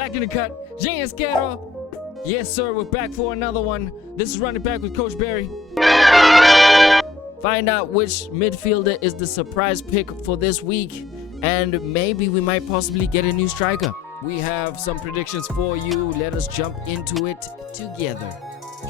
Back in the cut. James Ghetto. Yes, sir. We're back for another one. This is Running Back with Coach Barry. Find out which midfielder is the surprise pick for this week. And maybe we might possibly get a new striker. We have some predictions for you. Let us jump into it together.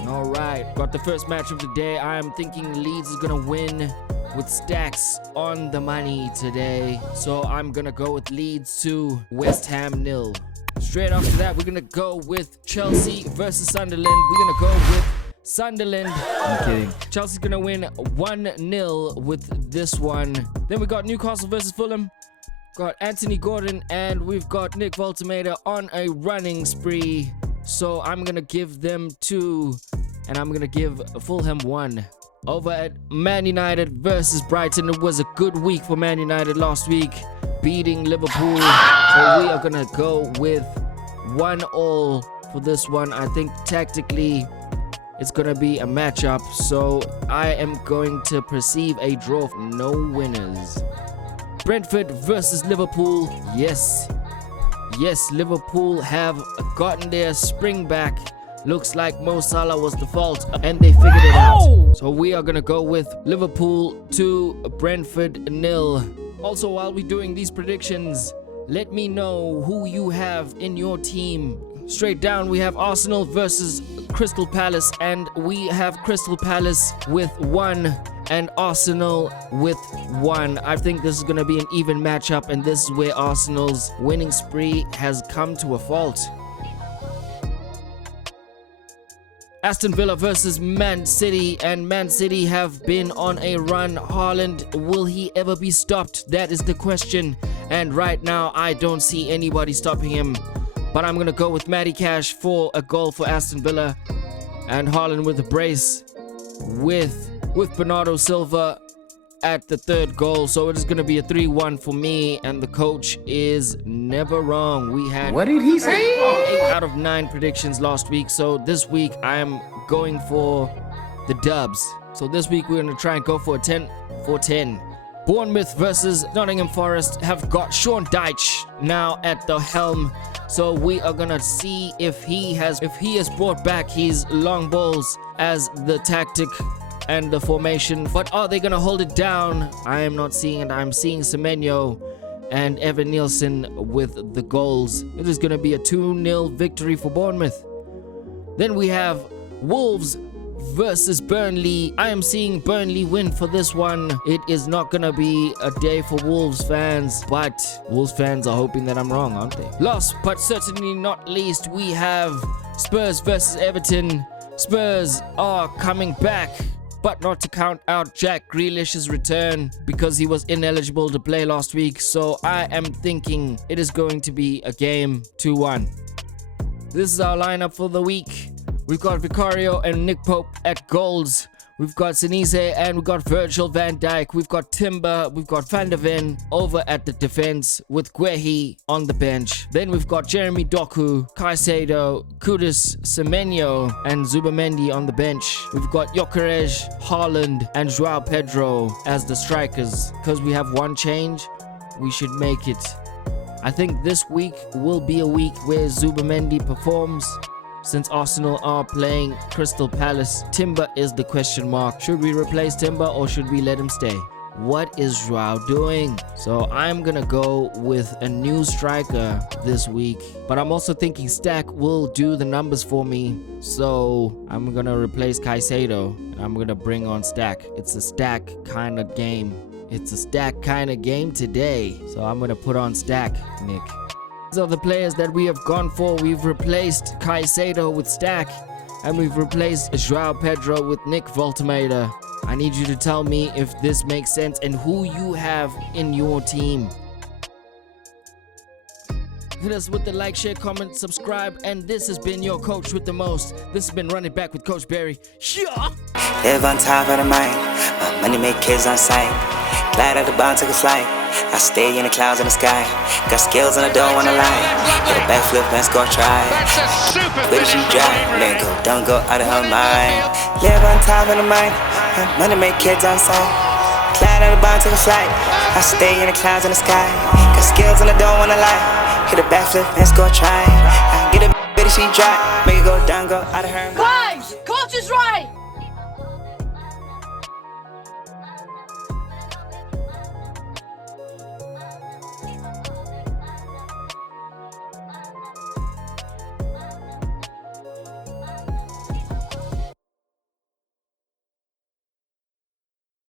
All right. Got the first match of the day. I am thinking Leeds is going to win with stacks on the money today. So I'm going to go with Leeds to West Ham 0. Straight after that, we're going to go with Chelsea versus Sunderland. We're going to go with Sunderland. I'm kidding. Chelsea's going to win 1-0 with this one. Then we got Newcastle versus Fulham. Got Anthony Gordon and we've got Nick Voltermator on a running spree. So I'm going to give them 2 and I'm going to give Fulham 1. Over at Man United versus Brighton, it was a good week for Man United last week, beating Liverpool. So we are going to go with 1-1 for this one. I think tactically it's going to be a matchup. So I am going to perceive a draw of no winners. Brentford versus Liverpool. Yes, Liverpool have gotten their spring back. Looks like Mo Salah was the fault and they figured it out. So we are going to go with Liverpool 2, Brentford 0. Also, while we're doing these predictions, let me know who you have in your team. Straight down, we have Arsenal versus Crystal Palace, and we have Crystal Palace with 1 and Arsenal with 1. I think this is going to be an even matchup, and this is where Arsenal's winning spree has come to a fault. Aston Villa versus Man City, and Man City have been on a run. Haaland, will he ever be stopped? That is the question. And right now, I don't see anybody stopping him. But I'm going to go with Matty Cash for a goal for Aston Villa. And Haaland with a brace with Bernardo Silva at the 3rd goal. So it is going to be a 3-1 for me. And the coach is never wrong. We had... What did he say? 8 out of 9 predictions last week. So this week I am going for the dubs. So this week we're going to try and go for a 10 for 10. Bournemouth versus Nottingham Forest have got Sean Dyche now at the helm. So we are gonna see if he has brought back his long balls as the tactic and the formation. But are they gonna hold it down? I am not seeing it. I'm seeing Semenyo and Evan Nielsen with the goals. It is gonna be a 2-0 victory for Bournemouth. Then we have Wolves versus Burnley. I am seeing Burnley win for this one. It is not gonna be a day for Wolves fans, but Wolves fans are hoping that I'm wrong, aren't they? Last but certainly not least, we have Spurs versus Everton. Spurs are coming back, but not to count out Jack Grealish's return because he was ineligible to play last week. So I am thinking it is going to be a game 2-1. This is our lineup for the week. We've got Vicario and Nick Pope at goals. We've got Sinise and we've got Virgil van Dijk. We've got Timber. We've got Van der Ven over at the defense with Guehi on the bench. Then we've got Jeremy Doku, Caicedo, Kudus, Semenyo and Zubamendi on the bench. We've got Gyökeres, Haaland and Joao Pedro as the strikers. Because we have one change, we should make it. I think this week will be a week where Zubamendi performs. Since Arsenal are playing Crystal Palace, Timber is the question mark. Should we replace Timber or should we let him stay? What is Joao doing? So I'm gonna go with a new striker this week. But I'm also thinking Stack will do the numbers for me. So I'm gonna replace Caicedo and I'm gonna bring on Stack. It's a Stack kind of game. It's a Stack kind of game today. So I'm gonna put on Stack, Nick. These are the players that we have gone for. We've replaced Caicedo with Stack and we've replaced Joao Pedro with Nick Voltermator. I need you to tell me if this makes sense and who you have in your team. Hit us with the like, share, comment, subscribe, and this has been your coach with the most. This has been Running Back with Coach Barry. Yeah! Live on top of the mind. My money make kids on sight. Glide at the bottom, take a flight. I stay in the clouds in the sky. Got skills and I don't wanna lie. Hit a backflip and score try. Where did she drive? Let go, don't go out of her mind. Live on top of the mind. My money make kids on sight. Glide at the bottom, take a flight. I stay in the clouds in the sky. Got skills and I don't wanna lie. Hit a backflip and score try. I get a bitty, she dry. Make it go down, go out of her.